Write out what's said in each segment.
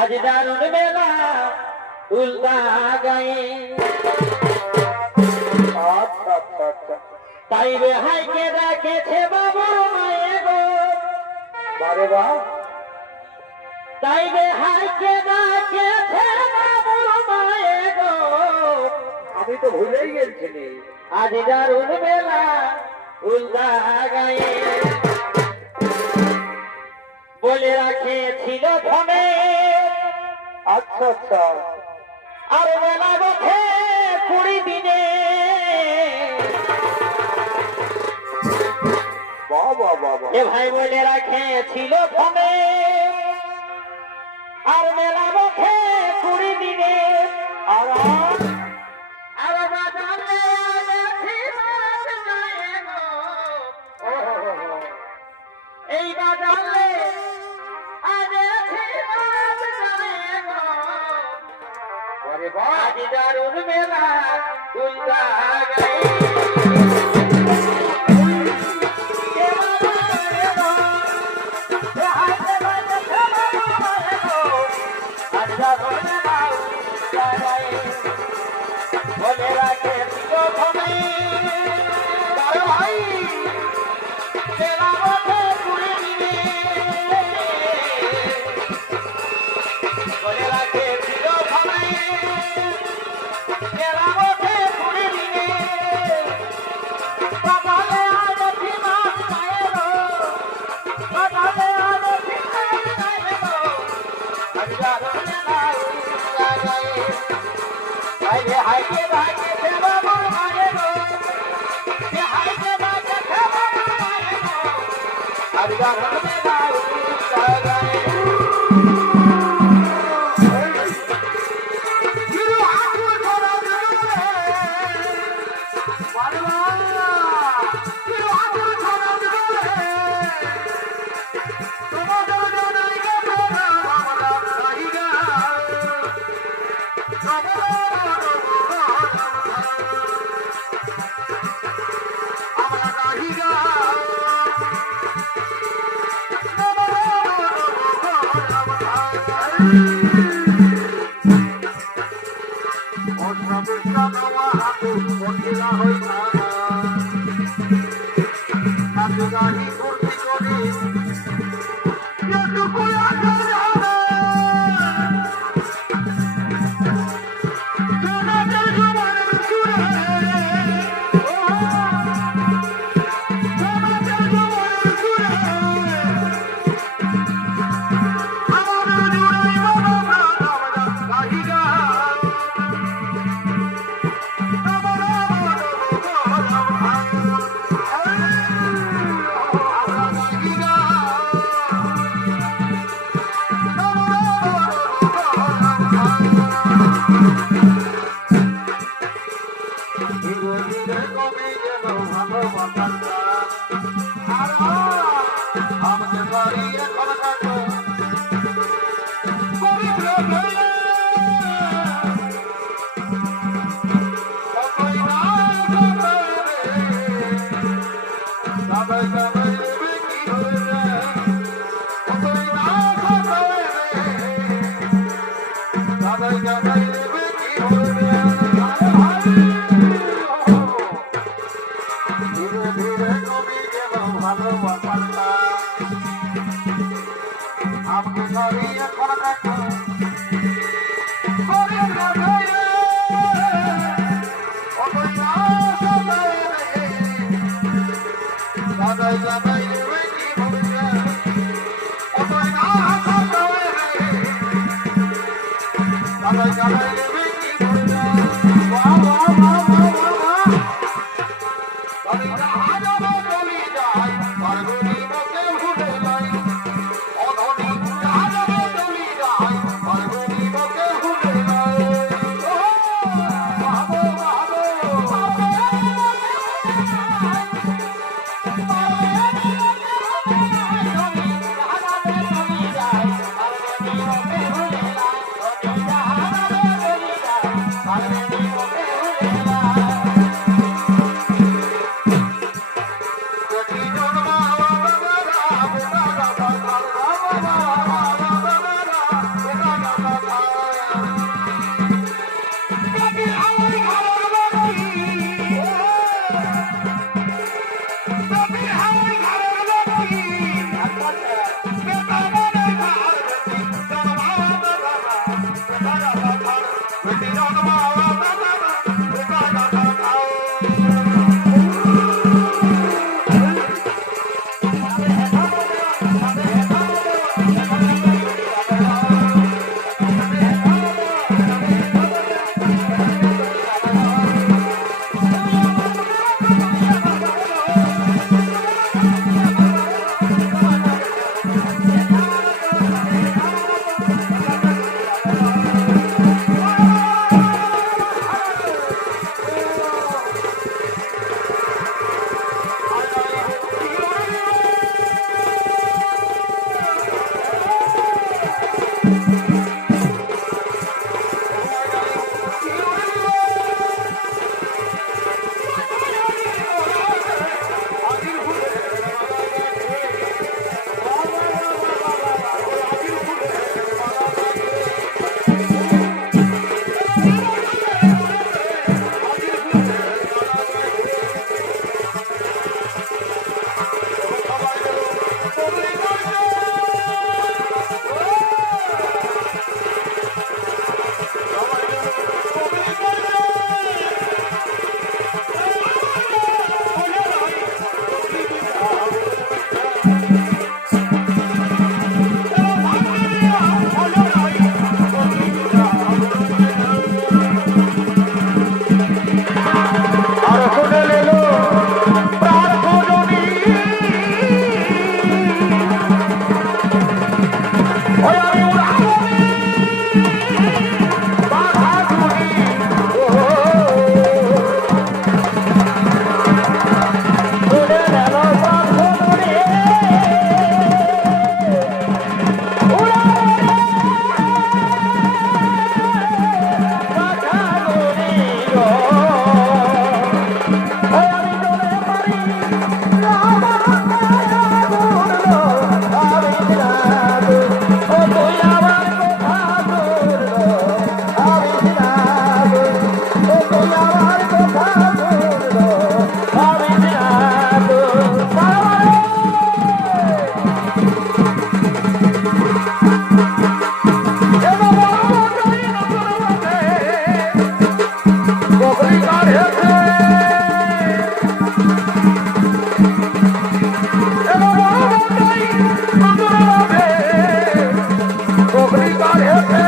আজ দারুণ মেলা উল্টা গায়ে তাই রেহাইকে রেখেছে বাবুর মায়ে গো বারে বা তাই রেহাইকে রেখেছে বাবুর মায়ে গো আমি তো ভুলেই গেছিলি। আজ দারুণ মেলা উল্টা গায়ে বলে রাখেছিল ফোনে আচ্ছা আচ্ছা আর মেলা বসে 20 দিনে বাবা বাবা এ ভাই বলে রাখেছিল ফোনে আর মেলা বসে 20 দিনে আর আর বাজারে দেখি মাছ যায় গো। এই বাজারে বারে বা আজ দারুণ মেলা উল্টা গায়ে বলে রাখে ভাই মেলা বসে 20 দিনে বলে রাখে ভাই মেলা বসে 20 দিনে বাজারে আজ ফিমাস গায়েরো বাজারে আজ ফিমাস গায়েরো আজ দারুণ মেলা উল্টা গায়ে হাইরে হাইরে ভাগে সেবা বড় মায়েরো হাইরে ভাগে সেবা বড় মায়েরো আজ দারুণ মেলা উল্টা গায়ে বাড়েছে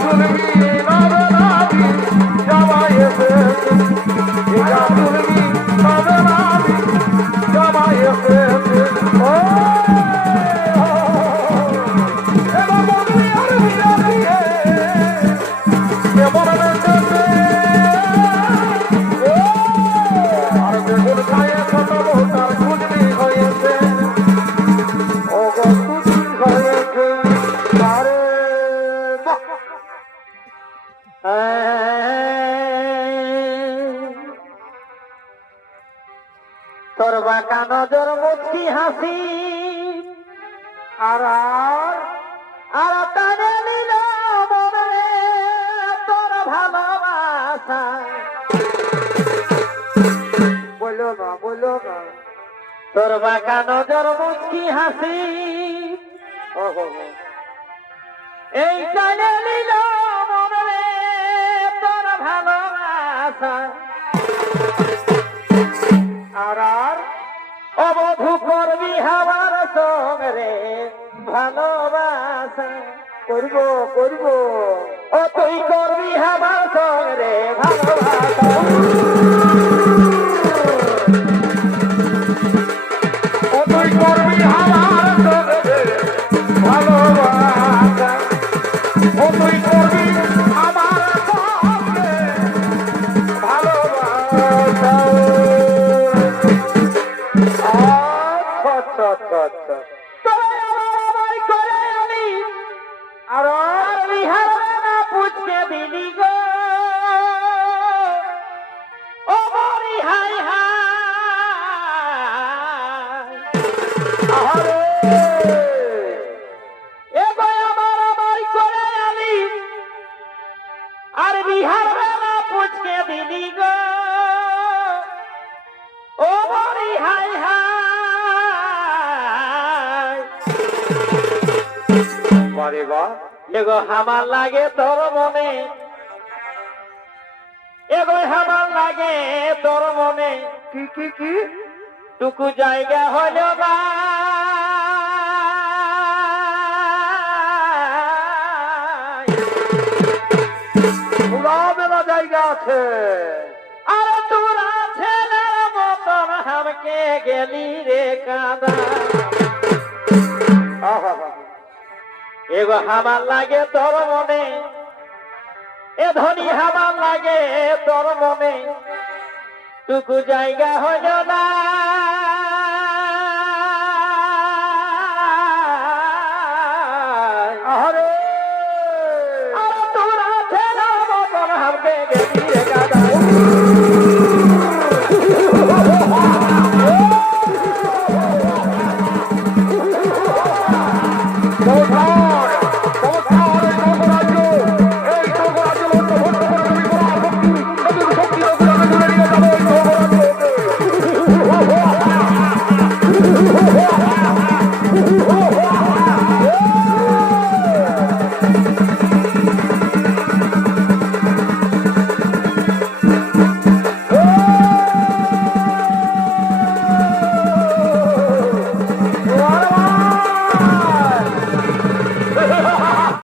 তুলবি নবে নাবি জামাই এসেছে তুলবি নবে নাবি জামাই এসেছে ও এবার বলবি আর বিয়া দিয়ে এবার বেঁচেছে আর বেগুন খায়ে ছোট বউ তার খুঁজলি হয়েছে ও গো খুঁজলি হয়েছে আরে বাহ তোর বাঁকা নজর মুচকি হাসি আর আর টানে নিল মনে তোর ভালোবাসা বলো না তোর বাঁকা নজর মুচকি হাসি এই টানে নিল মনে তোর ভালোবাসা আর অবধু করবি হাওয়ার সঙ্গে ভালোবাসা করবো ও তুই করবি হাওয়ার সঙ্গে ভালোবাসা ও তুই করবি আমার সঙ্গে ভালোবাসা ও তুই করবি আমার সঙ্গে ভালোবাসা আচ্ছা তোরে আমার করে আমি আর আর বিহার না পুছকে দিলি গো ও মরি হাই হাই আরে এগো আমার করে আমি আর বিহার না পুছকে দিলি গো ও মরি হাই হাই বারে বাহ এগো হামার লাগে তোর মনে এগো হামার লাগে তোর মনে কি টুকু জায়গা হইল না মেলা জায়গা আছে আর তোরা ছেলের মতন হামকে গেলি রে কাদা এগো হামার লাগে তোর মনে এ ধনী হামার লাগে তোর মনে টুকু জায়গা হইল না